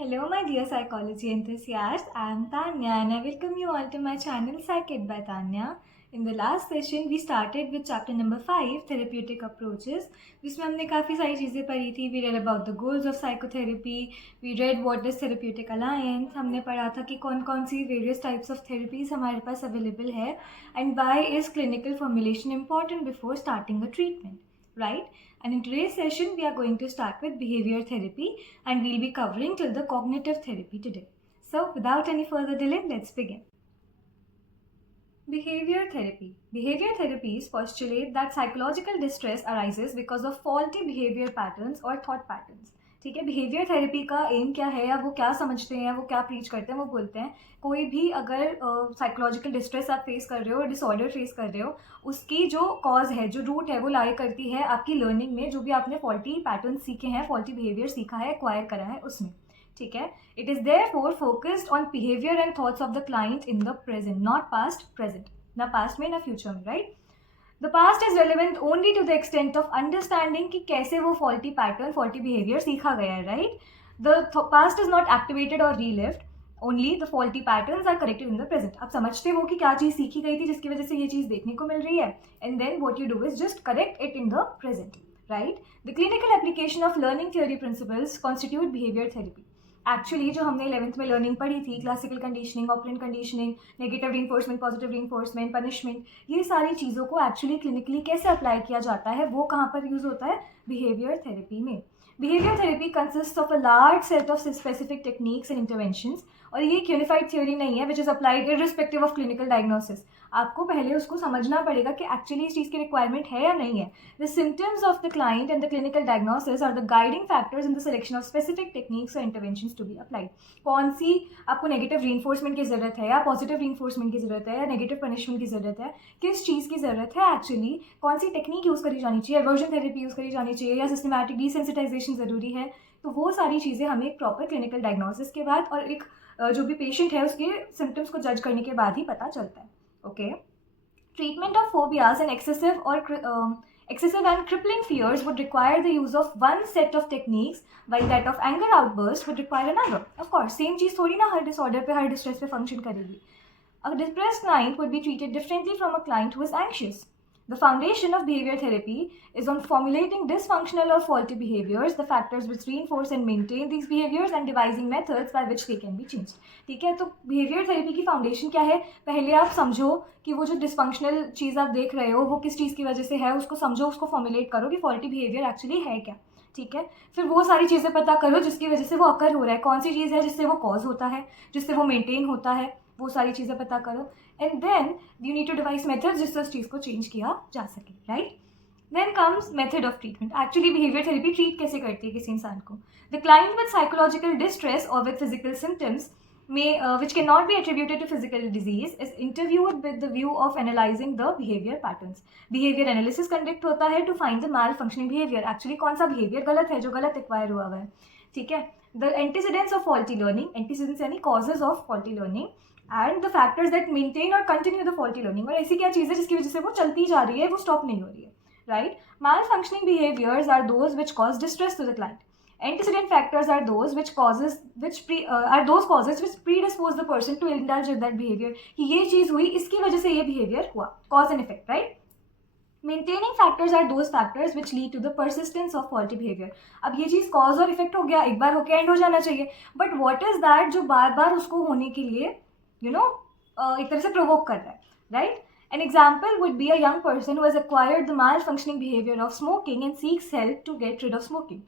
Hello, my dear psychology enthusiasts. I am Tanya and I welcome you all to my channel Psychit by Tanya. In the last session, we started with chapter number 5, Therapeutic Approaches, जिसमें हमने काफ़ी सारी चीज़ें पढ़ी थी. We read about the goals of psychotherapy. We read what is therapeutic alliance. हमने पढ़ा था कि कौन कौन सी various types of therapies हमारे पास available है and why is clinical formulation important before starting a treatment, right? And in today's session, we are going to start with behavior therapy and we'll be covering till the cognitive therapy today. So without any further delay, let's begin. Behavior therapy. Behavior therapies postulate that psychological distress arises because of faulty behavior patterns or thought patterns. ठीक है, behaviour therapy का M क्या है या वो क्या समझते हैं या वो क्या प्रीच करते हैं, वो बोलते हैं कोई भी अगर साइकोलॉजिकल डिस्ट्रेस आप फेस कर रहे हो, डिसऑर्डर फेस कर रहे हो, उसकी जो कॉज है, जो रूट है, वो लाई करती है आपकी लर्निंग में, जो भी आपने फॉल्टी पैटर्न सीखे हैं, फॉल्टी बिहेवियर सीखा है, एक्वायर करा है उसमें. ठीक है, it is therefore focused on behaviour and thoughts of the client in the present, not past present, ना पास्ट में ना फ्यूचर में, right. The past is relevant only to the extent of understanding कि कैसे वो फॉल्टी पैटर्न, फॉल्टी बिहेवियर सीखा गया है, right. The past is not activated और relived, only the faulty patterns are corrected in the present. आप समझते हो कि क्या चीज़ सीखी गई थी जिसकी वजह से ये चीज़ देखने को मिल रही है, and then what you do is just correct it in the present, right. The clinical application of learning theory principles constitute behaviour therapy. Actually जो हमने 11th में लर्निंग पढ़ी थी, classical conditioning, operant conditioning, negative reinforcement, positive reinforcement, punishment, ये सारी चीज़ों को actually clinically कैसे अप्लाई किया जाता है, वो कहाँ पर यूज़ होता है, बिहेवियर थेरेपी में. Behaviour therapy consist of a large set of specific techniques and interventions, और ये एक यूनिफाइड थ्योरी नहीं है which is applied irrespective of clinical diagnosis. आपको पहले उसको समझना पड़ेगा कि एक्चुअली इस चीज़ की रिक्वायरमेंट है या नहीं है. The symptoms of the client and the clinical diagnosis are the guiding factors in the selection of specific techniques और इंटरवेंशंस टू बी अप्लाइड. कौन सी आपको नेगेटिव रीइंफोर्समेंट की ज़रूरत है या पॉजिटिव रीइंफोर्समेंट की ज़रूरत है या नेगेटिव पनिशमेंट की ज़रूरत है, किस चीज़ की ज़रूरत है, एक्चुअली कौन सी टेक्निक यूज़ करी जानी चाहिए, एवर्जन थेरेपी यूज़ करी जानी चाहिए या सिस्टमैटिक डिसेंसिटाइजेशन ज़रूरी है. तो वो सारी चीज़ें हमें एक प्रॉपर क्लिनिकल डायग्नोसिस के बाद और एक जो भी पेशेंट है उसके सिम्टम्स को जज करने के बाद ही पता चलता है. Okay. Treatment of phobias and excessive and crippling fears would require the use of one set of techniques, while that of anger outburst would require another. Of course, same चीज़ थोड़ी ना हर disorder पे, हर distress पे function करेगी. A depressed client would be treated differently from a client who is anxious. The foundation of behavior therapy is on formulating dysfunctional or faulty behaviors, the factors which reinforce and maintain these behaviors, and devising methods by which they can be changed. ठीक है, तो behavior therapy की foundation क्या है, पहले आप समझो कि वो जो dysfunctional चीज़ आप देख रहे हो वो किस चीज़ की वजह से है, उसको समझो, उसको formulate करो कि faulty behavior actually है क्या. ठीक है, फिर वो सारी चीज़ें पता करो जिसकी वजह से वो अकर हो रहा है, कौन सी चीज़ है जिससे वो कॉज होता है, जिससे वो मेंटेन होता है, वो सारी चीज़ें पता करो, and then you need to devise method जिससे उस चीज़ को चेंज किया जा सके, right. Then comes method of treatment. Actually behaviour therapy treat कैसे करती है किसी इंसान को. The client with psychological distress और with physical symptoms which cannot be attributed to physical disease is interviewed with the view of analyzing the behavior patterns. Behavior analysis conduct होता है to find the malfunctioning behavior. Actually कौन सा behavior गलत है, जो गलत acquire हुआ है. ठीक है. The antecedents of faulty learning, antecedents यानी causes of faulty learning, and the factors that maintain or continue the faulty learning. और ऐसी क्या चीज़ है जिसकी वजह से वो चलती जा रही है, वो स्टॉप नहीं हो रही है, right. Malfunctioning behaviors are those which cause distress to the client. Antecedent factors are those causes which predispose the person to indulge in that behavior. कि ये चीज़ हुई, इसकी वजह से ये behavior हुआ, cause and effect, right. Maintaining factors are those factors which lead to the persistence of faulty behavior. अब ये चीज़ cause और effect हो गया, एक बार होके end हो जाना चाहिए, but what is that जो बार बार उसको होने के लिए एक तरह से provoke कर रहा है, right. An example would be a young person who has acquired the malfunctioning behavior of smoking and seeks help to get rid of smoking.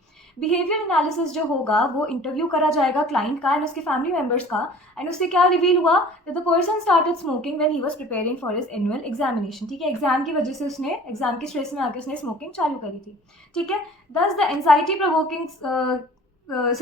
Behavior analysis जो होगा वो इंटरव्यू करा जाएगा क्लाइंट का एंड उसके फैमिली मेम्बर्स का, and उससे क्या रिवील हुआ, that the person started smoking when he was preparing for his annual examination. ठीक है, एग्जाम की वजह से उसने, एग्जाम के स्ट्रेस में आकर उसने स्मोकिंग चालू करी थी. ठीक है. Thus the anxiety provoking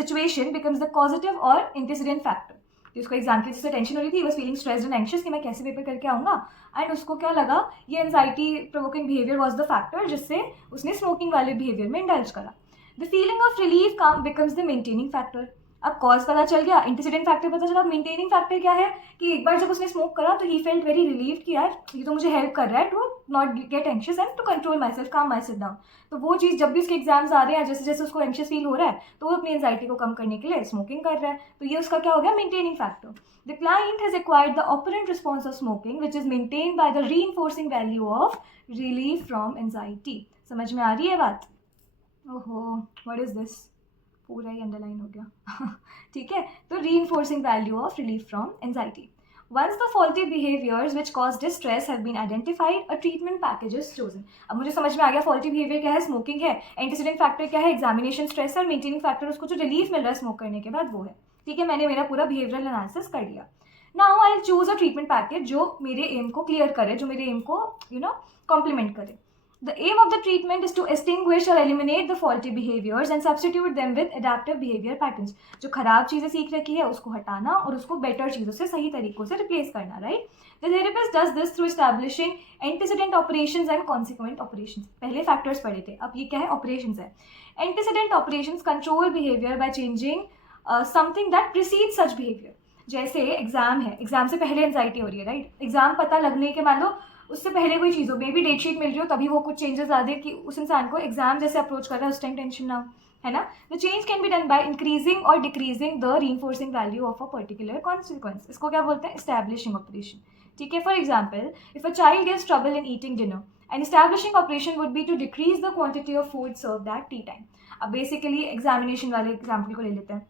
situation becomes the causative or antecedent factor. उसको एग्जाम की जिससे टेंशन हो रही थी, was feeling stressed and anxious कि मैं कैसे पेपर करके आऊँगा, एंड उसको क्या लगा, ये anxiety provoking behaviour was the factor जिससे उसने स्मोकिंग वाले बिहेवियर में इंडल्ज करा. The feeling of relief becomes the maintaining factor. अब कॉज पता चल गया, एंटीसीडेंट फैक्टर पता चला, मेंटेनिंग फैक्टर क्या है कि एक बार जब उसने स्मोक करा तो ही फेल्ट वेरी रिलीव्ड कि यार ये तो मुझे हेल्प कर रहा है to not get anxious and to control myself, calm my self down. तो वो चीज़ जब भी उसके एग्जाम्स आ रहे हैं, जैसे जैसे उसको एंशियस फील हो रहा है तो वो अपनी एंजाइटी को कम करने के लिए स्मोकिंग कर रहा है। तो ये उसका क्या हो गया, maintaining factor. The client has acquired the operant response of smoking which is maintain by the reinforcing value of relief from anxiety. समझ में आ रही है बात? ओहो, व्हाट इज दिस, पूरा ही अंडरलाइन हो गया। ठीक है, तो reinforcing value of relief from anxiety. Once the faulty behaviors which cause distress have been identified, a treatment package is chosen. अब मुझे समझ में आ गया faulty behavior क्या है, स्मोकिंग है, एंटीसीडेंट फैक्टर क्या है, एग्जामिनेशन स्ट्रेस है, और मेंटेनिंग फैक्टर उसको जो रिलीफ मिल रहा है स्मोक करने के बाद वो है। ठीक है, मैंने मेरा पूरा बिहेवियरल एनालिसिस कर लिया। Now I choose a treatment package जो मेरे एम को क्लियर करे, जो मेरे एम को कॉम्प्लीमेंट करे। The aim of the treatment is to extinguish or eliminate the faulty behaviors and substitute them with adaptive behavior patterns. जो खराब चीज़ें सीख रखी है उसको हटाना और उसको बेटर चीज़ों से सही तरीकों से रिप्लेस करना, right? The therapist does this through establishing antecedent operations and consequent operations. पहले फैक्टर्स पढ़े थे, अब ये क्या है, ऑपरेशंस है। Antecedent operations control behavior by changing something that precedes such behavior. जैसे एग्जाम है, एग्जाम से पहले एंजाइटी हो रही है, राइट? एग्जाम पता लगने के मान लो उससे पहले कोई चीज़ हो, मे बी डेट शीट मिल रही हो, तभी वो कुछ चेंजेस आ दे कि उस इंसान को एग्जाम जैसे अप्रोच कर रहा है उस टाइम टेंशन ना हो, है ना? The change can be done by increasing और decreasing the reinforcing value of a particular consequence. इसको क्या बोलते हैं, एस्टैब्लिशिंग ऑपरेशन। ठीक है, for example if a child gets trouble in eating dinner, an establishing operation would be to decrease the quantity of food served at tea time. अब basically examination वाले example को ले लेते हैं,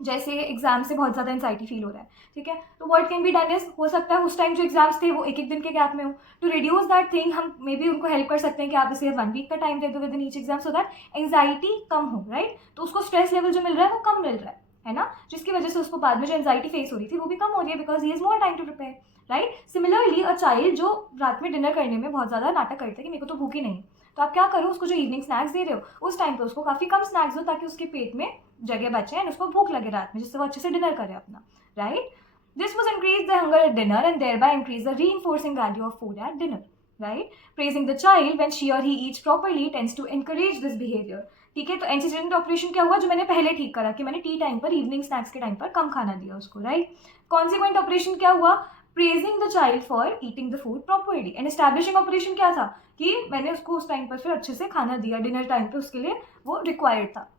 जैसे एग्जाम से बहुत ज़्यादा एंजाइटी फील हो रहा है, ठीक है, तो what can be done is, हो सकता है उस टाइम जो एग्जाम्स थे वो एक एक दिन के गैप में हो, टू रिड्यूस दैट थिंग हम मे बी उनको हेल्प कर सकते हैं कि आप इसे 1 वीक का टाइम दे दो within each exam, so that anxiety कम हो, राइट? तो उसको स्ट्रेस लेवल जो मिल रहा है वो कम मिल रहा है ना, जिसकी वजह से उसको बाद में जो एंजाइटी फेस हो रही थी वो भी कम हो रही है because he is more time to prepare, right? Similarly a child जो रात में डिनर करने में बहुत ज़्यादा नाटक करता है कि मेरे को तो भूख ही नहीं, तो आप क्या करो, उसको जो इवनिंग स्नैक्स दे रहे हो उस टाइम पे उसको काफ़ी कम स्नैक्स दो ताकि उसके पेट में जगह बचे एंड उसको भूख लगे रात में, जिससे वो अच्छे से डिनर करे अपना, right? This was increase the hunger at dinner and thereby increase the reinforcing value of food at dinner, right? Praising the child when she और he eats properly tends to encourage this behaviour. ठीक है, तो antecedent operation क्या हुआ, जो मैंने पहले ठीक करा कि मैंने टी टाइम पर, इवनिंग स्नैक्स के टाइम पर कम खाना दिया उसको, राइट? कॉन्सिक्वेंट ऑपरेशन क्या हुआ, praising the child for eating the food properly. And establishing operation क्या था कि मैंने उसको उस टाइम पर फिर अच्छे से खाना दिया, डिनर टाइम पे उसके लिए वो रिक्वायर्ड था।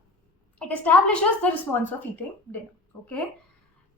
It establishes the response of eating dinner. Okay,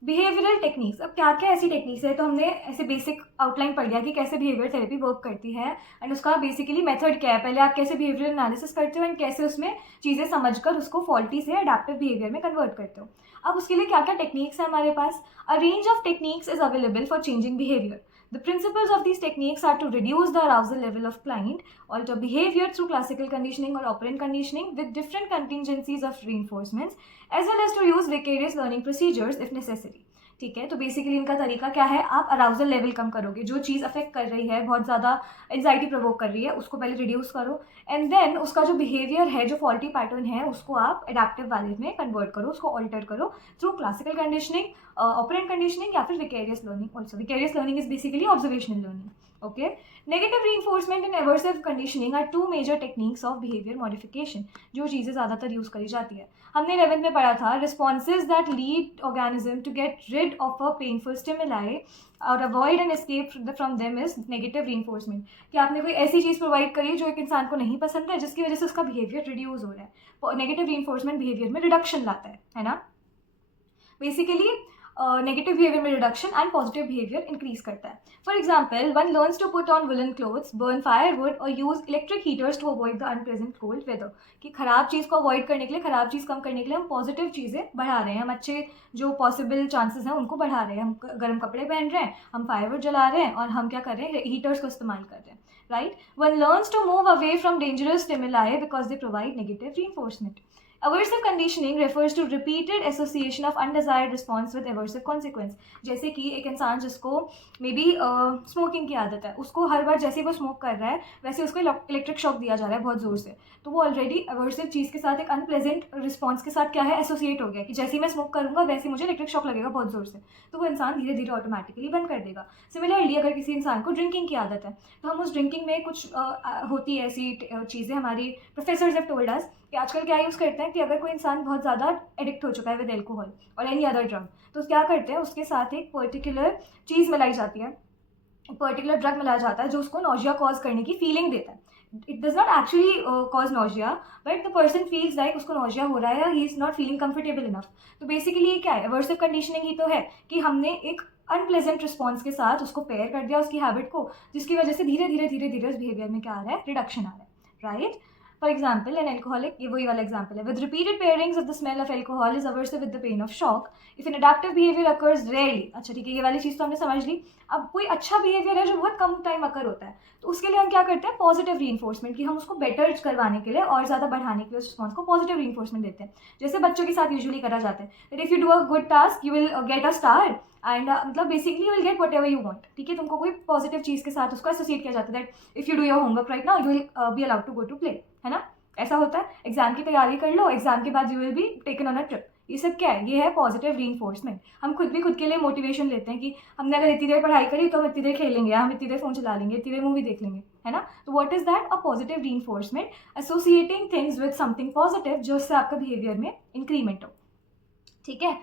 behavioural techniques, अब क्या क्या ऐसी टेक्निक्स है, तो हमने ऐसे बेसिक आउटलाइन पढ़ लिया कि कैसे बिहेवियर थेरेपी वर्क करती है एंड उसका बेसिकली मेथड क्या है, पहले आप कैसे बिहेवियरल एनालिसिस करते हो एंड कैसे उसमें चीज़ें समझकर उसको फॉल्टी से अडेप्टिव बिहेवियर में कन्वर्ट करते हो। अब उसके लिए क्या क्या टेक्निक्स है हमारे पास, a range of techniques is available for changing behaviour. The principles of these techniques are to reduce the arousal level of client, alter behavior through classical conditioning or operant conditioning with different contingencies of reinforcements, as well as to use vicarious learning procedures if necessary. ठीक है, तो basically इनका तरीका क्या है, आप arousal level कम करोगे, जो चीज़ अफेक्ट कर रही है, बहुत ज़्यादा एंजाइटी प्रोवोक कर रही है, उसको पहले रिड्यूस करो एंड देन उसका जो बिहेवियर है, जो फॉल्टी पैटर्न है, उसको आप एडेप्टिव वाले में कन्वर्ट करो, उसको ऑल्टर करो through classical conditioning, operant conditioning या फिर vicarious learning. Also vicarious learning is basically observational learning. Okay, negative reinforcement and aversive conditioning are two major techniques of behavior modification, जो चीज़ें ज़्यादातर यूज़ करी जाती है। हमने 11th में पढ़ा था, responses that lead organism to get rid of a painful stimuli or avoid and escape from them is negative reinforcement। कि आपने कोई ऐसी चीज़ प्रोवाइड करी जो एक इंसान को नहीं पसंद है, जिसकी वजह से उसका बिहेवियर रिड्यूस हो रहा है। नेगेटिव reinforcement बिहेवियर में रिडक्शन लाता है ना, बेसिकली नेगेटिव बिहेवियर में reduction and positive behaviour increase करता है। For example, one learns to put on woollen clothes, burn firewood और use electric heaters to avoid the unpleasant cold weather. कि खराब चीज़ को अवॉइड करने के लिए, खराब चीज़ कम करने के लिए हम पॉजिटिव चीज़ें बढ़ा रहे हैं, हम अच्छे जो पॉसिबल चांसेस हैं उनको बढ़ा रहे हैं, हम गर्म कपड़े पहन रहे हैं, हम फायरवुड जला रहे हैं और हम क्या कर रहे हैं, हीटर्स को इस्तेमाल कर रहे हैं, right? One learns to move away from dangerous stimuli because they provide negative reinforcement. Aversive conditioning refers to repeated association of undesired response with aversive consequence. जैसे कि एक इंसान जिसको मे बी स्मोकिंग की आदत है, उसको हर बार जैसे ही वो स्मोक कर रहा है वैसे उसको इलेक्ट्रिक शॉक दिया जा रहा है बहुत ज़ोर से, तो वो ऑलरेडी अवर्सिव चीज़ के साथ एक अनप्लेजेंट रिस्पॉन्स के साथ क्या है, एसोसिएट हो गया कि जैसे ही मैं स्मोक करूँगा वैसे मुझे इलेक्ट्रिक शॉक लगेगा बहुत ज़ोर से, तो वो इंसान धीरे धीरे ऑटोमेटिकली बंद कर देगा। सिमिलरली अगर किसी इंसान को ड्रिंकिंग की आदत है, तो हम उस ड्रिंकिंग में कुछ होती है ऐसी चीज़ें, हमारी प्रोफेसर्स हैव टोल्ड अस कि आजकल क्या यूज़ करते हैं, हैं कि अगर कोई इंसान बहुत ज़्यादा एडिक्ट हो चुका है विद एल्कोहल और एनी अदर ड्रग, तो क्या करते हैं, उसके साथ एक पर्टिकुलर चीज़ मिलाई जाती है, पर्टिकुलर ड्रग मिलाया जाता है जो उसको नोजिया कॉज करने की फीलिंग देता है. It does not actually cause nausea, but the person feels like उसको नोजिया हो रहा है या he is not feeling comfortable enough. तो बेसिकली ये क्या है, एवर्सिव कंडीशनिंग ही तो है कि हमने एक अनप्लेजेंट रिस्पॉन्स के साथ उसको पेयर कर दिया उसकी हैबिट को, जिसकी वजह से धीरे धीरे धीरे धीरे उस बिहेवियर में क्या आ रहा है, रिडक्शन आ रहा है, right. For example an alcoholic, ये वही वाला एग्जाम्पल है, with repeated pairings of the smell of alcohol is aversive with the pain of shock if an adaptive behaviour occurs rarely. अच्छा ठीक है, ये वाली चीज़ तो हमने समझ ली. अब कोई अच्छा बिहेवियर है जो बहुत कम टाइम अकर होता है, तो उसके लिए हम क्या करते हैं, पॉजिटिव रीइंफोर्समेंट, कि हम उसको बेटर करवाने के लिए और ज़्यादा बढ़ाने के लिए उस रिस्पॉन्स को पॉजिटिव रीइंफोर्समेंट देते हैं. जैसे बच्चों के साथ यूजुअली करा जाता है that if you do a good task you will get a star and मतलब basically you will get whatever you want. ठीक है, तुमको कोई पॉजिटिव चीज़ के साथ उसको एसोसिएट किया जाता है that if you do your homework right now you will be allowed to go to play, है ना. ऐसा होता है, एग्जाम की तैयारी कर लो, एग्जाम के बाद you will be taken on a trip. ये सब क्या है, ये है पॉजिटिव रीइंफोर्समेंट. हम खुद भी खुद के लिए मोटिवेशन लेते हैं कि हमने अगर इतनी देर पढ़ाई करी तो हम इतनी देर खेलेंगे, हम इतनी देर फोन चला लेंगे, इतनी देर मूवी देख लेंगे, है ना. तो what is that, a positive reinforcement, associating things with something positive जो उससे आपका बिहेवियर में इंक्रीमेंट हो. ठीक है.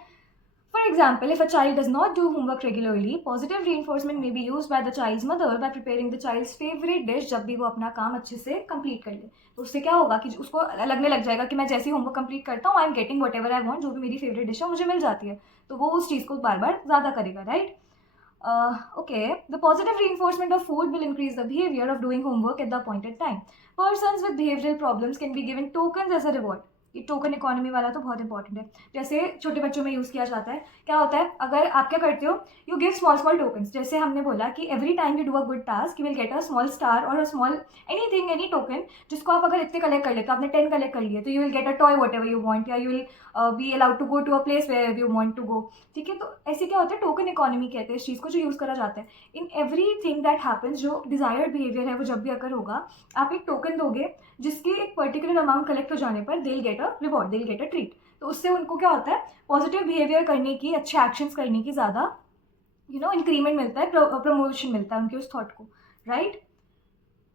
For example, if a child does not do homework regularly, positive reinforcement may be used by the child's mother by preparing the child's favorite dish जब भी वो अपना काम अच्छे से कंप्लीट कर ले. तो उससे क्या होगा कि उसको लगने लग जाएगा कि मैं जैसे ही होमवर्क कंप्लीट करता हूँ I am getting what ever I want, जो भी मेरी फेवरेट डिश है मुझे मिल जाती है, तो वो उस चीज़ को बार बार ज़्यादा करेगा, right. Okay, the positive reinforcement of food will increase the behavior of doing homework at the appointed time. Persons with behavioral problems can be given tokens as a reward. ये टोकन इकोनॉमी वाला तो बहुत important है. जैसे छोटे बच्चों में use किया जाता है, क्या होता है, अगर आप क्या करते हो, you give small small tokens. जैसे हमने बोला कि every time you do a good task you will get a small star और a small anything, any token, जिसको आप अगर इतने कलेक्ट कर लेते हो, आपने 10 कलेक्ट कर लिए, तो you will get a toy whatever you want, या you will be allowed to go to a place where you want to go. ठीक है, तो ऐसे क्या होता है, टोकन इकोनॉमी कहते हैं इस चीज़ को, जो यूज़ करा जाता है in every thing that happens. जो डिजायर्ड बिहेवियर है वो जब भी अगर होगा, आप एक टोकन दोगे जिसकी एक पर्टिकुलर अमाउंट कलेक्ट हो जाने पर they will get a reward, they will get a treat. तो उससे उनको क्या होता है, पॉजिटिव बिहेवियर करने की, अच्छे एक्शंस करने की ज़्यादा इंक्रीमेंट मिलता है, प्रमोशन मिलता है उनके उस थॉट को, right.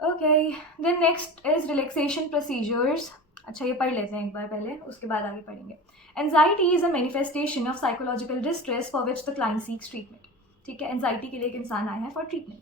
Okay, then next is relaxation procedures. अच्छा ये पढ़ लेते हैं एक बार पहले, उसके बाद आगे पढ़ेंगे. Anxiety is a manifestation of psychological distress for which the client seeks treatment. ठीक है, एंजाइटी के लिए एक इंसान आया है for treatment.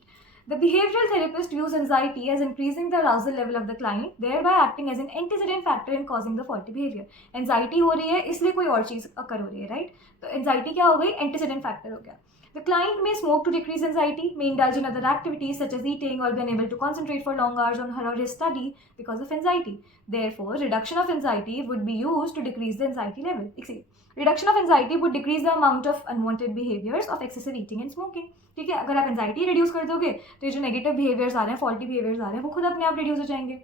The behavioral therapist views anxiety as increasing the arousal level of the client, thereby acting as an antecedent factor in causing the faulty behavior. Anxiety हो रही है इसलिए कोई और चीज़ अकर हो रही है, राइट. तो anxiety क्या हो गई, antecedent factor हो गया. The client may smoke to decrease anxiety, may indulge in other activities such as eating, or be unable to concentrate for long hours on her or his study because of anxiety. Therefore, reduction of anxiety would be used to decrease the anxiety level. Reduction of anxiety would decrease the amount of unwanted behaviors of excessive eating and smoking. ठीक है, अगर आप anxiety reduce कर दोगे तो ये जो negative behaviours आ रहे हैं, फॉल्टी बिहेवियर्स आ रहे हैं, वो खुद अपने आप रिड्यूस हो जाएंगे.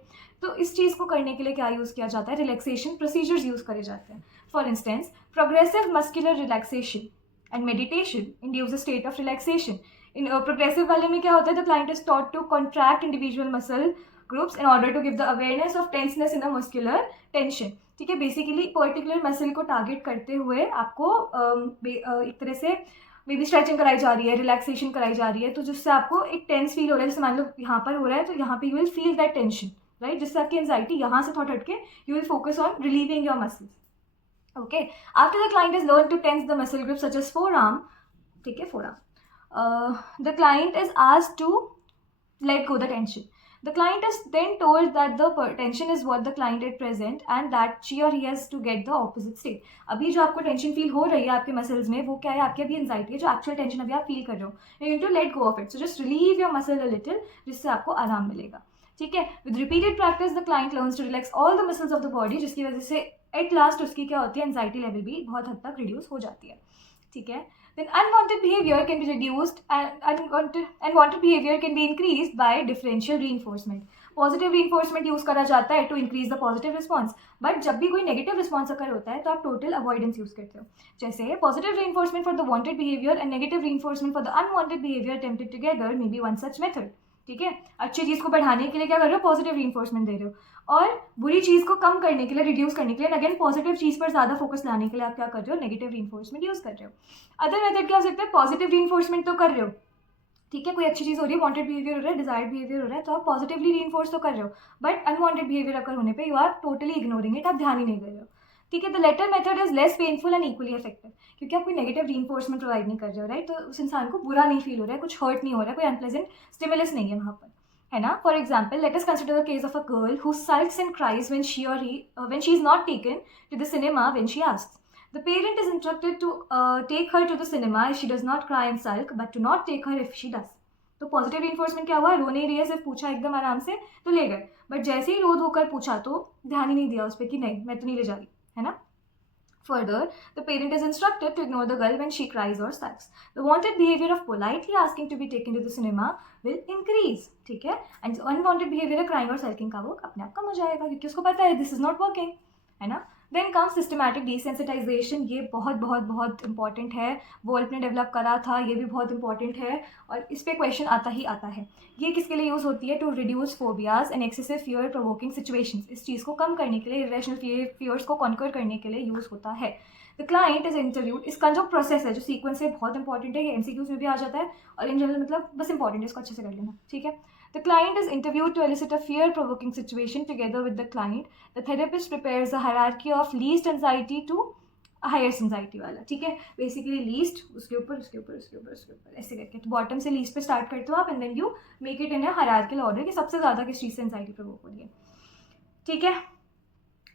तो इस चीज़ को करने के लिए क्या यूज़ किया जाता है, रिलैक्सेशन प्रोसीजर्स यूज़ करे जाते हैं. For instance, progressive muscular relaxation and meditation induce a state of relaxation. In progressive वाले में क्या होता है, the client is taught to contract individual muscle groups in order to give the awareness of tenseness in the muscular tension. ठीक है, basically particular muscle को target करते हुए आपको एक तरह से मे बी स्ट्रेचिंग कराई जा रही है, रिलैक्सेशन कराई जा रही है, तो जिससे आपको एक टेंस फील हो रहा है. जैसे मान लो यहाँ पर हो रहा है तो यहाँ पे you will feel that tension, right, जिससे आपकी एंजाइटी यहाँ से थोड़ा हटके you will focus on relieving your muscles. Okay, after the client is learn to tense the muscle group such as forearm. ठीक है, forearm, the client is asked to let go the tension. The client is then told that the tension is what the client at present and that she or he has to get the opposite state. अभी जो आपको tension feel हो रही है आपके muscles में, वो क्या है, आपकी अभी एंजाइटी है, जो एक्चुअल टेंशन अभी आप फील कर रहे हो. You need to let go of it, so just relieve your muscle a little, जिससे आपको आराम मिलेगा. ठीक है, with repeated practice the client learns to relax all the muscles of the body, जिसकी वजह से एट लास्ट उसकी क्या होती है, एंजाइटी लेवल भी बहुत हद तक रिड्यूस हो जाती है. ठीक है, then unwanted behavior can be reduced and unwanted behavior can be increased by differential reinforcement. Positive reinforcement use करा जाता है to increase the positive response, but जब भी कोई नेगेटिव रिस्पॉन्स अगर होता है तो आप टोटल अवॉइडेंस यूज करते हो. जैसे positive reinforcement for the wanted behaviour and negative reinforcement for the unwanted behaviour attempted together may be one such method. ठीक है, अच्छी चीज़ को बढ़ाने के लिए क्या कर रहे हो, पॉजिटिव reinforcement दे रहे हो, और बुरी चीज़ को कम करने के लिए, रिड्यूस करने के लिए, अगेन पॉजिटिव चीज़ पर ज़्यादा फोकस लाने के लिए आप क्या कर रहे हो, नेगेटिव reinforcement यूज़ कर रहे हो. अदर मेथड क्या हो सकता है, पॉजिटिव reinforcement तो कर रहे हो, ठीक है, कोई अच्छी चीज़ हो रही है, वांटेड बिहेवियर हो रहा है, डिजायर्ड बिहेवियर हो रहा है, तो आप पॉजिटिवली reinforce तो कर रहे हो, बट अनवांटेड बिहेवियर अगर होने पे you are totally ignoring it, आप ध्यान ही नहीं दे रहे हो. ठीक है, the latter method is less painful and equally effective, क्योंकि आप कोई नेगेटिव रीइंफोर्समेंट प्रोवाइड नहीं कर रहे हो, राइट? तो उस इंसान को बुरा नहीं फील हो रहा है, कुछ हर्ट नहीं हो रहा है, कोई अनप्लेजेंट स्टिमुलस नहीं है वहाँ पर, है ना? For example, let us consider the case of a girl who sulks and cries when she is not taken to the cinema when she asks. The parent is instructed to take her to the cinema if she does not cry and sulk, but to not take her if she does. तो positive reinforcement क्या हुआ? रो नहीं रही है, सिर्फ पूछा एकदम आराम से तो ले गए, बट जैसे ही रो धोकर पूछा तो ध्यान ही नहीं दिया उस पर कि नहीं मैं तो नहीं ले जा रही, है ना? Further, the parent is instructed to ignore the girl when she cries or sulks. The wanted behavior of politely asking to be taken to the cinema will increase, ठीक है? And unwanted behavior of crying or sulking का वो अपने आप कम हो जाएगा, क्योंकि उसको पता है this is not working, है ना? देन कम सिस्टमैटिक डिसेंसिटाइजेशन, ये बहुत बहुत बहुत इंपॉर्टेंट है, वोल्फ ने डेवलप करा था, ये भी बहुत इंपॉर्टेंट है और इस पर क्वेश्चन आता ही आता है। ये किसके लिए यूज़ होती है? To reduce phobias and excessive fear provoking situations, इस चीज़ को कम करने के लिए, इरेशनल फियर्स को कॉन्कर करने के लिए यूज़ होता है। द क्लाइंट इज इंटरव्यूड, इसका जो प्रोसेस है, जो सीक्वेंस है, बहुत इंपॉर्टेंट है, ये एमसीक्यूज में भी आ जाता है और इन जनरल मतलब बस इंपॉर्टेंट है, इसको अच्छे से कर लेना, ठीक है? The client is interviewed to elicit a fear-provoking situation together with the client. The therapist prepares a hierarchy of least anxiety to highest anxiety वाला, ठीक है? बेसिकली लीस्ट, उसके ऊपर उसके ऊपर उसके ऊपर उसके ऊपर ऐसे करके, तो बॉटम से लीस्ट पे स्टार्ट करते हो आप and then you make it in a hierarchical order कि सबसे ज़्यादा किस चीज़ से एंजाइटी प्रोवोक हो रही है, ठीक है?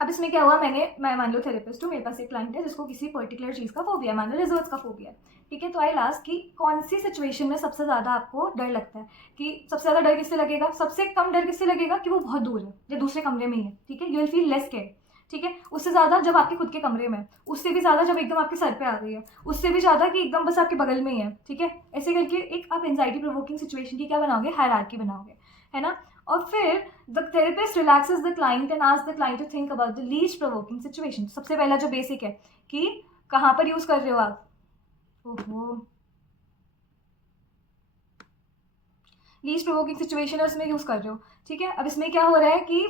अब इसमें क्या हुआ, मैं मान लो थेरेपिस्ट हूँ, मेरे पास एक क्लाइंट है जिसको किसी पर्टिकुलर चीज़ का फोबिया, मान लो लिजर्ड्स का फोबिया है, ठीक है? तो आई लास्ट कि कौन सी सिचुएशन में सबसे ज़्यादा आपको डर लगता है, कि सबसे ज़्यादा डर किससे लगेगा, सबसे कम डर किससे लगेगा कि वो बहुत दूर है या दूसरे कमरे में ही है, ठीक है? You will feel less care, ठीक है? उससे ज़्यादा जब आपके खुद के कमरे में, उससे भी ज़्यादा जब एकदम आपके सर पे आ गई है, उससे भी ज़्यादा कि एकदम बस आपके बगल में ही है, ठीक है? ऐसे करके एक आप एंजाइटी प्रोवोकिंग सिचुएशन की क्या बनाओगे? हायरार्की बनाओगे, है ना? और फिर the therapist relaxes the client and asks the client to think about the least provoking situation. सबसे पहला जो बेसिक है कि कहाँ पर यूज़ कर रहे हो आप, ओहो, लीस्ट प्रोवोकिंग सिचुएशन है उसमें यूज़ कर रहे हो, ठीक है? अब इसमें क्या हो रहा है कि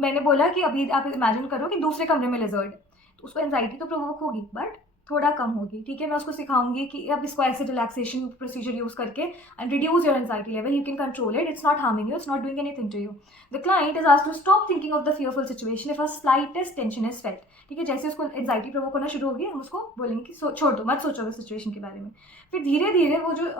मैंने बोला कि अभी आप इमेजिन करो कि दूसरे कमरे में लिजर्ड है, तो उसको एंजाइटी तो प्रोवोक होगी बट थोड़ा कम होगी, ठीक है? मैं उसको सिखाऊंगी कि अब इसको ऐसे रिलैक्सेशन प्रोसीजर यूज़ करके and reduce your anxiety level, you can control it, it's not harming you, it's not doing anything to you. The client is asked to stop thinking of the fearful situation if a slightest tension is felt, ठीक है? जैसे उसको anxiety provoke होना शुरू होगी, हम उसको बोलेंगे कि छोड़ दो, मत सोचो उस सिचुएशन के बारे में। फिर धीरे धीरे वो जो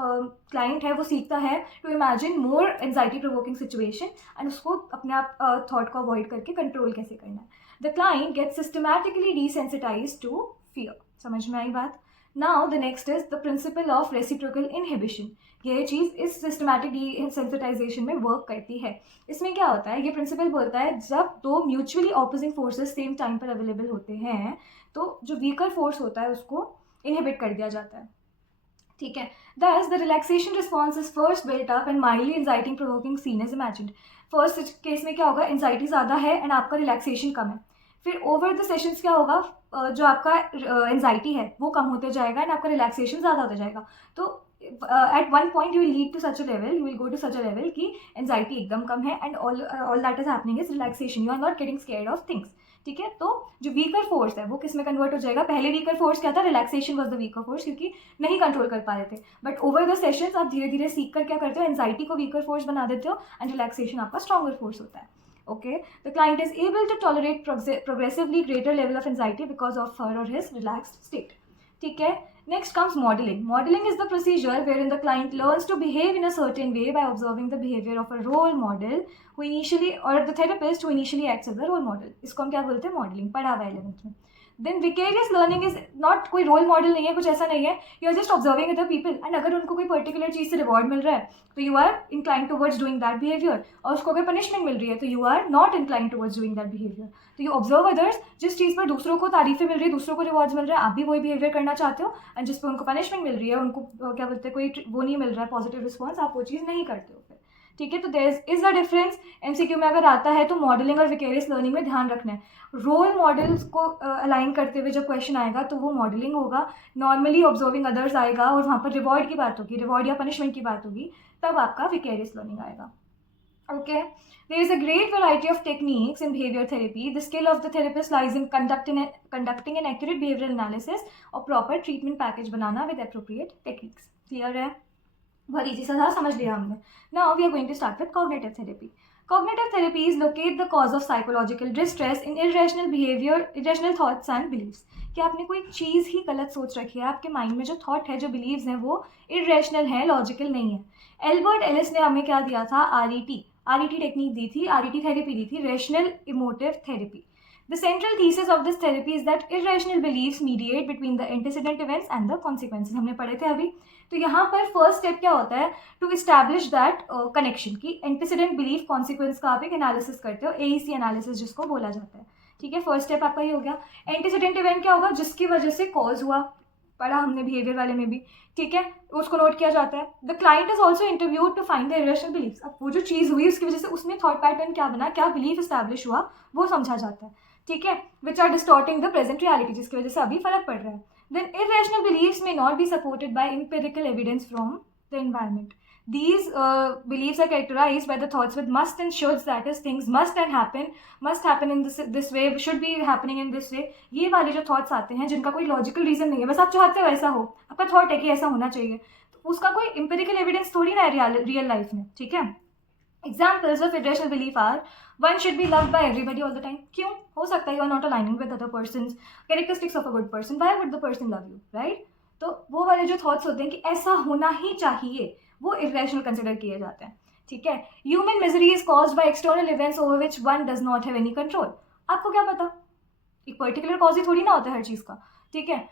क्लाइंट है वो सीखता है to imagine more anxiety provoking situation and उसको अपने आप थॉट को अवॉइड करके कंट्रोल कैसे करना है। The client get systematically desensitise to fear. समझ में आई बात? Now the next is the principle of reciprocal inhibition. ये चीज़ इस सिस्टमैटिक डिसेंसिटाइजेशन में वर्क करती है। इसमें क्या होता है, ये प्रिंसिपल बोलता है जब दो mutually opposing forces same time पर अवेलेबल होते हैं तो जो वीकर फोर्स होता है उसको इनहिबिट कर दिया जाता है, ठीक है? Thus, the relaxation response is first built up and mildly anxiety provoking scene is imagined. First case में क्या होगा, एंजाइटी ज़्यादा है एंड आपका रिलैक्सेशन कम है। फिर ओवर द सेशंस क्या होगा, जो आपका एंजाइटी है वो कम होते जाएगा एंड आपका रिलैक्सेशन ज़्यादा होता जाएगा। तो at one point you will lead to such a level, you will go to such a level कि एंजाइटी एकदम कम है and all that is happening is relaxation, you are not getting scared of things, ठीक है? तो जो weaker force है वो किस में कन्वर्ट हो जाएगा? पहले वीकर फोर्स क्या था, relaxation was the weaker force, क्योंकि नहीं कंट्रोल कर पा रहे थे, बट ओवर द सेशंस आप धीरे धीरे सीख कर क्या करते हो, एंजाइटी को वीकर फोर्स बना देते हो एंड रिलैक्सेशन आपका स्ट्रॉन्गर फोर्स होता है। Okay, the client is able to tolerate progressively greater level of anxiety because of her or his relaxed state. ठीक है? Next comes modeling. Modeling is the procedure wherein the client learns to behave in a certain way by observing the behavior of a role model who initially, or the therapist who initially acts as the role model. इसको हम क्या बोलते हैं? Modeling. पढ़ा हुआ है 11th में। Then vicarious learning is not, कोई रोल मॉडल नहीं है, कुछ ऐसा नहीं है, you are just observing other people and अगर उनको कोई पर्टिकुलर चीज़ से रिवॉर्ड मिल रहा है तो you are incline towards doing that behaviour, और उसको अगर पनिशमेंट मिल रही है तो you are not incline towards doing that behaviour. तो यू ऑब्जर्व अदर्स, जिस चीज़ पर दूसरों को तारीफें मिल रही है, दूसरों को रिवॉर्ड्स मिल रहा है, आप भी वही बिहेवियर करना चाहते हो, एंड जिस पर उनको पनिशमेंट मिल रही है, उनको क्या बोलते हैं, कोई वो नहीं मिल रहा है पॉजिटिव रिस्पॉन्स, आप वो चीज़ नहीं करते हो फिर, ठीक है? तो there is a difference. MCQ में अगर आता है तो मॉडलिंग और विकेरियस लर्निंग में ध्यान रखना है। रोल मॉडल्स को अलाइन करते हुए जब क्वेश्चन आएगा तो वो मॉडलिंग होगा, नॉर्मली ऑब्जर्विंग अदर्स आएगा और वहाँ पर रिवॉर्ड की बात होगी, रिवॉर्ड या पनिशमेंट की बात होगी, तब आपका विकेरियस लर्निंग आएगा। Okay, there is a great variety of techniques in behavior therapy. The skill of the therapist lies in conducting an accurate behavioral analysis और proper treatment package banana with appropriate techniques. Clear है? बहुत easy सा था, समझ लिया हमने। Now we are going to start with cognitive therapy. Cognitive therapies locate the cause of psychological distress in irrational behavior, irrational thoughts and beliefs. कि आपने कोई चीज़ ही गलत सोच रखी है, आपके माइंड में जो थॉट है, जो बिलीव्स हैं, वो इरेशनल है, लॉजिकल नहीं है। एल्बर्ट एलिस ने हमें क्या दिया था? आरईटी टेक्निक दी थी, आरईटी थेरेपी दी थी, rational emotive therapy. The central thesis of this therapy is that irrational beliefs mediate between the antecedent events and the consequences. हमने पढ़े थे अभी। तो यहाँ पर फर्स्ट स्टेप क्या होता है? टू इस्टेब्लिश दैट कनेक्शन की एंटीसीडेंट बिलीफ कॉन्सिक्वेंस का आप एक एनालिसिस करते हो, एईसी एनालिसिस जिसको बोला जाता है। ठीक है, फर्स्ट स्टेप आपका ये हो गया। एंटीसीडेंट इवेंट क्या होगा? जिसकी वजह से कॉज हुआ, पढ़ा हमने बिहेवियर वाले में भी। ठीक है, उसको नोट किया जाता है। The client is also interviewed to find the irrational beliefs. अब वो जो चीज़ हुई उसकी वजह से उसमें थॉट पैटर्न क्या बना, क्या बिलीफ इस्टेब्लिश हुआ, वो समझा जाता है। ठीक है, which are distorting the present reality, जिसकी वजह से अभी फर्क पड़ रहा है। Then irrational beliefs may not be supported by empirical evidence from the environment. These beliefs are characterized by the thoughts with must and shoulds, that is things must happen in this way, should be happening in this way। ये वाले जो thoughts आते हैं जिनका कोई logical reason नहीं है, बस आप चाहते हो ऐसा हो, आपका thought है कि ऐसा होना चाहिए, तो उसका कोई empirical evidence थोड़ी ना है real life में। ठीक है, Examples of irrational belief are one should be loved by everybody all the time. क्यों? हो सकता है you are not aligning with other person's characteristics of a good person. Why would the person love you, right? तो वो वाले जो thoughts होते हैं कि ऐसा होना ही चाहिए, वो irrational consider किए जाते हैं। ठीक है, human misery is caused by external events over which one does not have any control. आपको क्या पता? एक पर्टिकुलर कॉज ही थोड़ी ना होता है हर चीज़ का। ठीक है,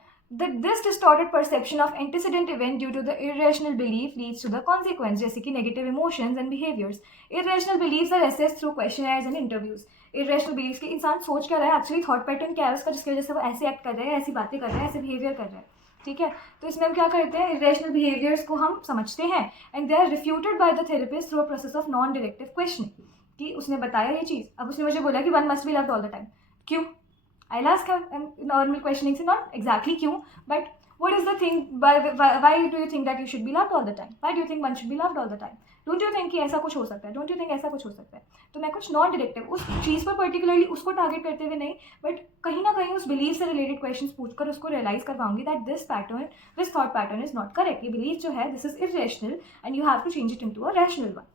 this distorted perception of antecedent event due to the irrational belief leads to the consequence, जैसे कि negative emotions and behaviors. Irrational beliefs are assessed through questionnaires and interviews. Irrational beliefs कि इंसान सोच क्या रहा है, एक्चुअली थॉट पैटर्न क्या है उसका, जिसकी वजह से वो ऐसे एक्ट कर रहा है, ऐसी बातें कर रहा है, ऐसे बिहेवियर कर रहा है। ठीक है, तो इसमें हम क्या करते हैं? irrational behaviors को हम समझते हैं and they are refuted by the therapist through a process of non directive questioning. कि उसने बताया ये चीज़, अब उसने मुझे बोला कि one must be loved all the time. क्यों? I'll ask her normal questioning, say not exactly क्यों, but what is the thing, why do you think that you should be loved all the time? Why do you think one should be loved all the time? Don't you think कि ऐसा कुछ हो सकता है? Don't you think ऐसा कुछ हो सकता है? तो मैं कुछ नॉन डायरेक्टिव उस चीज़ पर पर्टिकुलरली उसको टारगेट करते हुए नहीं, बट कहीं ना कहीं उस बिलीव से रिलेटेड क्वेश्चंस पूछकर उसको रियलाइज करवाऊंगी that this thought pattern is not correct. ये बिलीव जो है this is irrational and you have to change it into a rational one.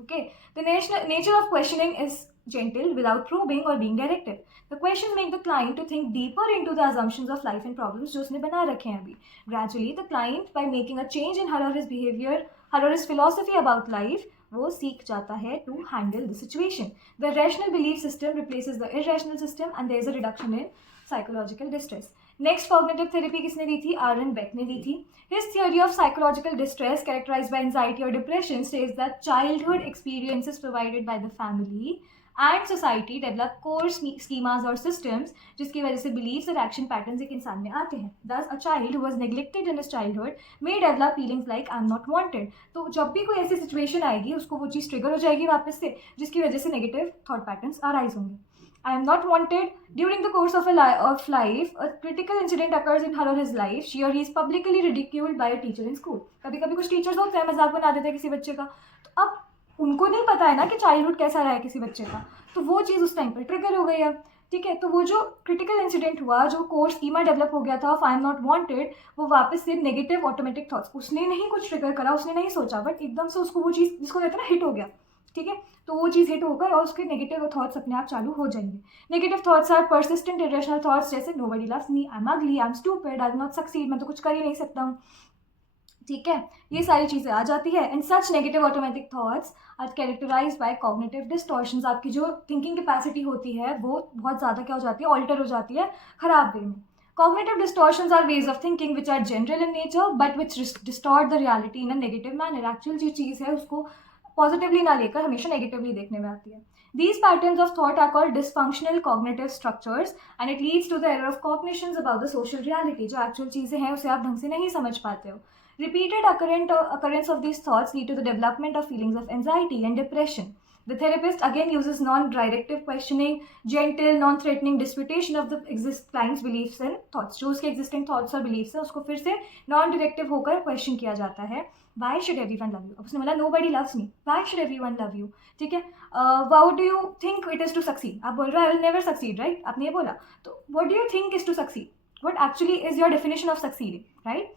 Okay, the nature of questioning is gentle without probing or being directive. The questions make the client to think deeper into the assumptions of life and problems जो उसने बना रखे हैं अभी। Gradually, the client by making a change in her or his behavior, her or his philosophy about life, वो सीख जाता है to handle the situation. The rational belief system replaces the irrational system and there is a reduction in psychological distress. Next cognitive therapy किसने दी थी? Aaron Beck ने दी थी। His theory of psychological distress characterised by anxiety और depression states that childhood experiences provided by the family and society develop core schemas और systems जिसकी वजह से बिलीव्स और एक्शन पैटर्न्स एक इंसान में आते हैं। दस a child who was neglected in his childhood may develop feelings like I am not wanted. तो जब भी कोई ऐसी सिचुएशन आएगी उसको वो चीज़ ट्रिगर हो जाएगी वापस से, जिसकी वजह से नेगेटिव थॉट पैटर्न्स अराइज होंगे। I am not wanted. During the course of life, a critical incident occurs in her or his life. She or he is publicly ridiculed by a teacher in school. कभी कभी कुछ teachers होते हैं मजाक बना देते हैं किसी बच्चे का, तो अब उनको नहीं पता है ना कि चाइल्डहुड कैसा रहा है किसी बच्चे का, तो वो चीज़ उस टाइम पर ट्रिगर हो गई अब। ठीक है, तो वो जो क्रिटिकल इंसिडेंट हुआ, जो कोर स्कीमा डेवलप हो गया था of I am not wanted, वो वापस से नेगेटिव ऑटोमेटिक थॉट्स, उसने नहीं कुछ ट्रिगर करा, उसने नहीं सोचा, बट एकदम से उसको वो चीज़ जिसको कहते हैं ना हिट हो गया। ठीक है, तो वो चीज़ हिट होकर और उसके नेगेटिव थॉट्स अपने आप चालू हो जाएंगे। Negative thoughts are persistent irrational thoughts, जैसे nobody loves me, I am ugly, I am stupid, I will not succeed, मैं तो कुछ कर ही नहीं सकता हूँ। ठीक है, ये सारी चीज़ें आ जाती है। And such negative automatic thoughts are characterised by cognitive distortions. आपकी जो थिंकिंग कैपेसिटी होती है वो बहुत ज़्यादा क्या हो जाती है, ऑल्टर हो जाती है खराब वे में। Cognitive distortions are ways of thinking which are general in nature but which distort the reality in a negative manner. Actual जो चीज़ है उसको पॉजिटिवली ना लेकर हमेशा नेगेटिवली देखने में आती है। These patterns of thought are called dysfunctional cognitive structures and it leads to the error of cognitions about the social reality. जो एक्चुअल चीज़ें हैं उसे आप ढंग से नहीं समझ पाते हो। Repeated occurrence of these thoughts lead to the development of feelings of anxiety and depression. The therapist again uses non-directive questioning, gentle, non-threatening disputation of the client's beliefs and thoughts. जो उसके existing thoughts और beliefs है उसको फिर से non-directive होकर question किया जाता है। Why should everyone love you? अब उसने बोला nobody loves me. Why should everyone love you? ठीक है, how do you think it is to succeed? आप बोल रहे हो I will never succeed, right? आपने ये बोला, तो what do you think is to succeed? What actually is your definition of succeeding, right?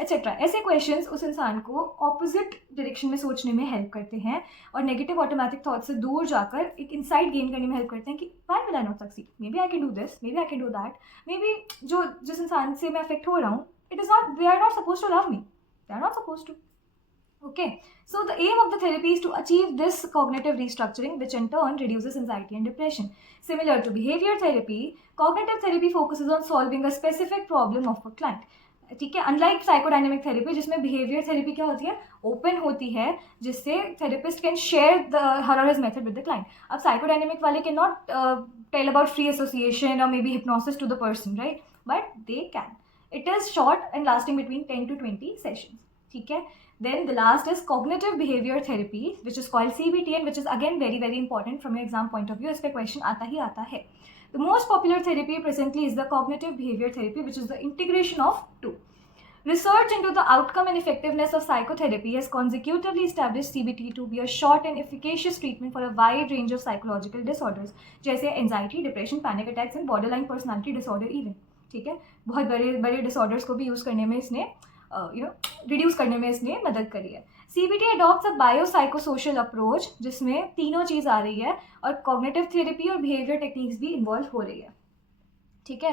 Etcetera. ऐसे क्वेश्चंस उस इंसान को ऑपोजिट डायरेक्शन में सोचने में हेल्प करते हैं और नेगेटिव ऑटोमेटिक थॉट से दूर जाकर एक इंसाइट गेन करने में हेल्प करते हैं कि why will I not succeed, maybe I can do this, maybe I can do that, maybe जिस इंसान से मैं अफेक्ट हो रहा हूँ, it is not, they are not suppose to love me, they are not suppose to. Okay, so the aim of the therapy is to achieve this cognitive restructuring, which in turn reduces anxiety and depression. Similar to behavior therapy, cognitive therapy focuses on solving a specific problem of a client. ठीक है, unlike psychodynamic therapy जिसमें behaviour therapy क्या होती है, open होती है, जिससे therapist can share the her और his method with the client. अब साइकोडायनेमिक वाले can not tell about free association और may be hypnosis to the person, right, but they can. It is short and lasting between 10 to 20 sessions. ठीक है. Then the last is cognitive behavior therapy, which is called CBT, and which is again very very important from your exam point of view. इस पे question आता ही आता है. The most popular therapy presently is the cognitive behavior therapy, which is the integration of two. Research into the outcome and effectiveness of psychotherapy has consecutively established CBT to be a short and efficacious treatment for a wide range of psychological disorders, जैसे anxiety, depression, panic attacks and borderline personality disorder even. ठीक है, बहुत बड़े बड़े disorders को भी use करने में इसने रिड्यूस करने में इसने मदद करी है. CBT अडॉप्ट्स अ बायोसाइकोसोशल अप्रोच जिसमें तीनों चीज़ आ रही है और कॉग्निटिव थेरेपी और बिहेवियर टेक्निक्स भी इन्वॉल्व हो रही है. ठीक है.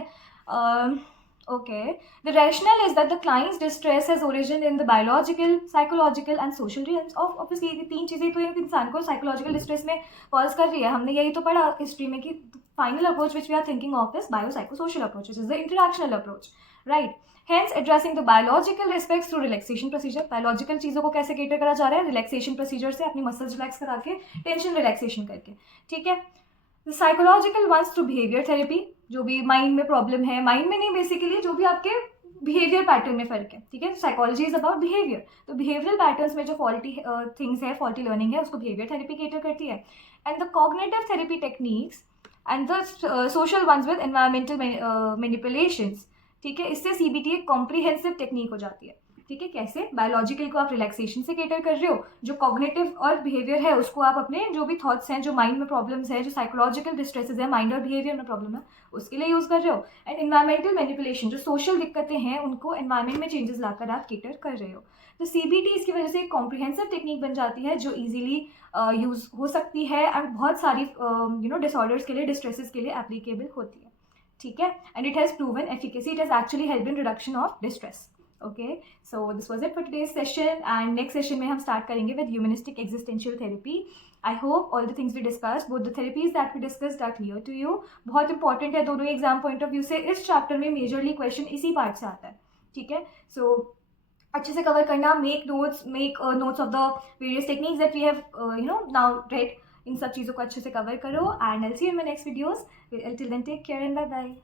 Okay, the rationale is that the client's distress has origin in the biological, psychological and social realms of obviously ये तीन चीज़ें तो एक इंसान को साइकोलॉजिकल डिस्ट्रेस में कॉज कर रही है. हमने यही तो पढ़ा हिस्ट्री में कि final approach which we are thinking of is biopsychosocial approach, which is the interactional approach, right. Hence addressing the biological aspects through relaxation procedure. Biological चीज़ों को कैसे केटर करा जा रहा है, रिलैक्सेशन प्रोसीजर से, अपनी मसल्स रिलैक्स करा के, टेंशन रिलैक्सेशन करके. ठीक है. The psychological ones through behaviour therapy, जो भी माइंड में प्रॉब्लम है, माइंड में नहीं बेसिकली जो भी आपके बिहेवियर पैटर्न में फर्क है. ठीक है. साइकोलॉजी इज अबाउट बिहेवियर, तो बिहेवियरल पैटर्न्स में जो फॉल्टी थिंग्स है, फॉल्टी लर्निंग है, उसको बिहेवियर थेरेपी केटर करती है. And the cognitive therapy techniques and the social ones with environmental manipulations. ठीक है. इससे CBT एक कॉम्प्रिहेंसिव टेक्निक हो जाती है. ठीक है. कैसे, बायोलॉजिकल को आप रिलैक्सेशन से केटर कर रहे हो, जो कॉग्निटिव और बिहेवियर है उसको आप अपने जो भी थॉट्स हैं, जो माइंड में प्रॉब्लम्स है, जो साइकोलॉजिकल डिस्ट्रेसेस है, माइंड और बिहेवियर में प्रॉब्लम है, उसके लिए यूज़ कर रहे हो. एंड एनवायरमेंटल मैनिपुलेशन, जो सोशल दिक्कतें हैं उनको एनवायरमेंट में चेंजेस लाकर आप केटर कर रहे हो. तो CBT इसकी वजह से एक कॉम्प्रिहेंसिव टेक्निक बन जाती है जो ईजिली यूज़ हो सकती है एंड बहुत सारी डिसऑर्डर्स के लिए, डिस्ट्रेसेस के लिए एप्लीकेबल होती है. ठीक है. And it has proven efficacy. It has actually help in reduction of distress. Okay, so this was it for today's session and next session में हम स्टार्ट करेंगे with humanistic existential therapy. I hope all the things we discuss, both the therapies that we discussed are clear to you. बहुत important है दोनों exam point of view से. इस chapter में majorly question इसी पार्ट से आता है. ठीक है. सो अच्छे से कवर करना, make notes of the various techniques that we have now read. इन सब चीज़ों को अच्छे से कवर करो and I will see you in my next videos. Till then take care and bye bye.